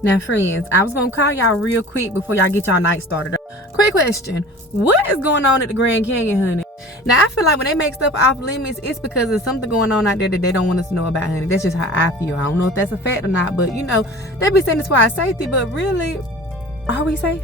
Now, friends, I was going to call y'all real quick before y'all get y'all night started. Quick question. What is going on at the Grand Canyon, honey? Now, I feel like when they make stuff off limits, it's because there's something going on out there that they don't want us to know about, honey. That's just how I feel. I don't know if that's a fact or not, but, you know, they be saying it's for our safety, but really, are we safe?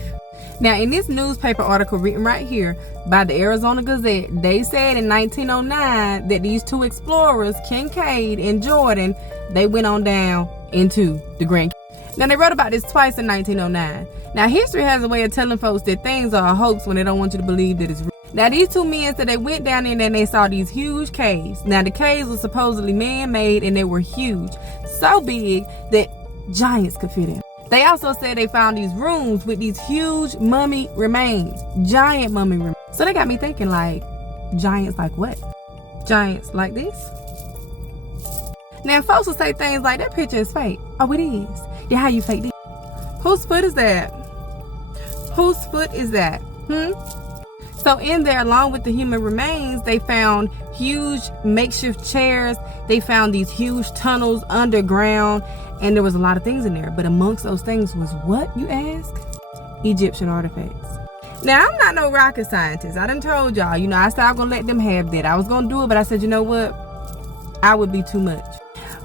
Now, in this newspaper article written right here by the Arizona Gazette, they said in 1909 that these two explorers, Kincaid and Jordan, they went on down into the Grand Canyon. Now, they wrote about this twice in 1909. Now, history has a way of telling folks that things are a hoax when they don't want you to believe that it's real. Now, these two men said they went down in there and they saw these huge caves. Now, the caves were supposedly man-made and they were huge. So big that giants could fit in. They also said they found these rooms with these huge mummy remains. Giant mummy remains. So they got me thinking, like, giants like what? Giants like this? Now, folks will say things like, that picture is fake. Oh, it is. Yeah, how you fake this? Whose foot is that? Whose foot is that? So in there, along with the human remains, they found huge makeshift chairs. They found these huge tunnels underground, and there was a lot of things in there. But amongst those things was what, you ask? Egyptian artifacts. Now, I'm not no rocket scientist. I done told y'all, you know, I said I'm gonna let them have that. I was gonna do it, but I said, you know what? I would be too much.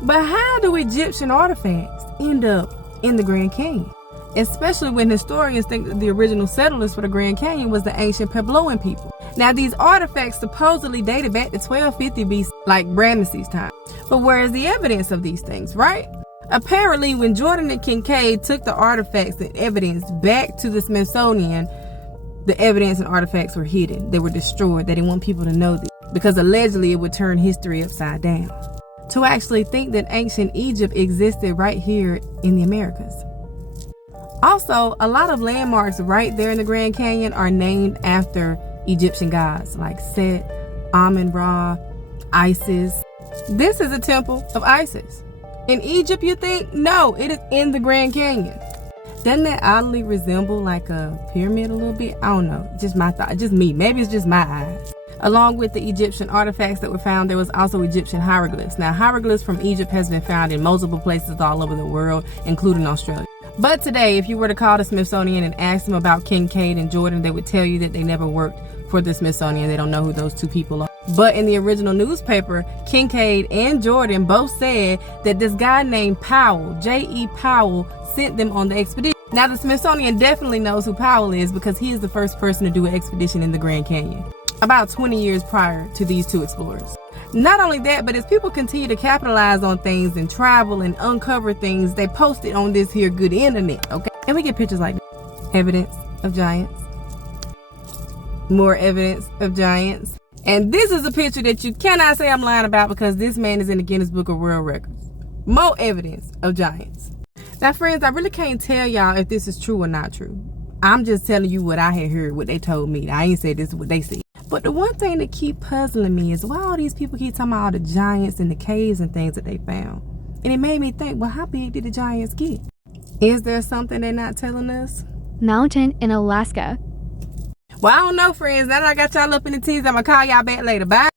But how do Egyptian artifacts end up in the Grand Canyon? Especially when historians think that the original settlers for the Grand Canyon was the ancient Puebloan people. Now, these artifacts supposedly dated back to 1250 BC, like Ramesses' time. But where is the evidence of these things, right? Apparently, when Jordan and Kincaid took the artifacts and evidence back to the Smithsonian, the evidence and artifacts were hidden. They were destroyed. They didn't want people to know this because allegedly it would turn history upside down. To actually think that ancient Egypt existed right here in the Americas. Also, a lot of landmarks right there in the Grand Canyon are named after Egyptian gods like Set, Amun-Ra, Isis. This is a temple of Isis. In Egypt, you think? No, it is in the Grand Canyon. Doesn't that oddly resemble like a pyramid a little bit? I don't know. Just my thought. Just me. Maybe it's just my eyes. Along with the Egyptian artifacts that were found, there was also Egyptian hieroglyphs. Now, hieroglyphs from Egypt has been found in multiple places all over the world, including Australia. But today, if you were to call the Smithsonian and ask them about Kincaid and Jordan, they would tell you that they never worked for the Smithsonian. They don't know who those two people are. But in the original newspaper, Kincaid and Jordan both said that this guy named Powell, J.E. Powell, sent them on the expedition. Now, the Smithsonian definitely knows who Powell is because he is the first person to do an expedition in the Grand Canyon, about 20 years prior to these two explorers. Not only that, but as people continue to capitalize on things and travel and uncover things, they post it on this here good internet, okay? And we get pictures like this. Evidence of giants. More evidence of giants. And this is a picture that you cannot say I'm lying about because this man is in the Guinness Book of World Records. More evidence of giants. Now, friends, I really can't tell y'all if this is true or not true. I'm just telling you what I had heard, what they told me. I ain't said this is what they said. But the one thing that keep puzzling me is why all these people keep talking about all the giants and the caves and things that they found. And it made me think, well, how big did the giants get? Is there something they're not telling us? Mountain in Alaska. Well, I don't know, friends. Now that I got y'all up in the teens, I'm going to call y'all back later. Bye.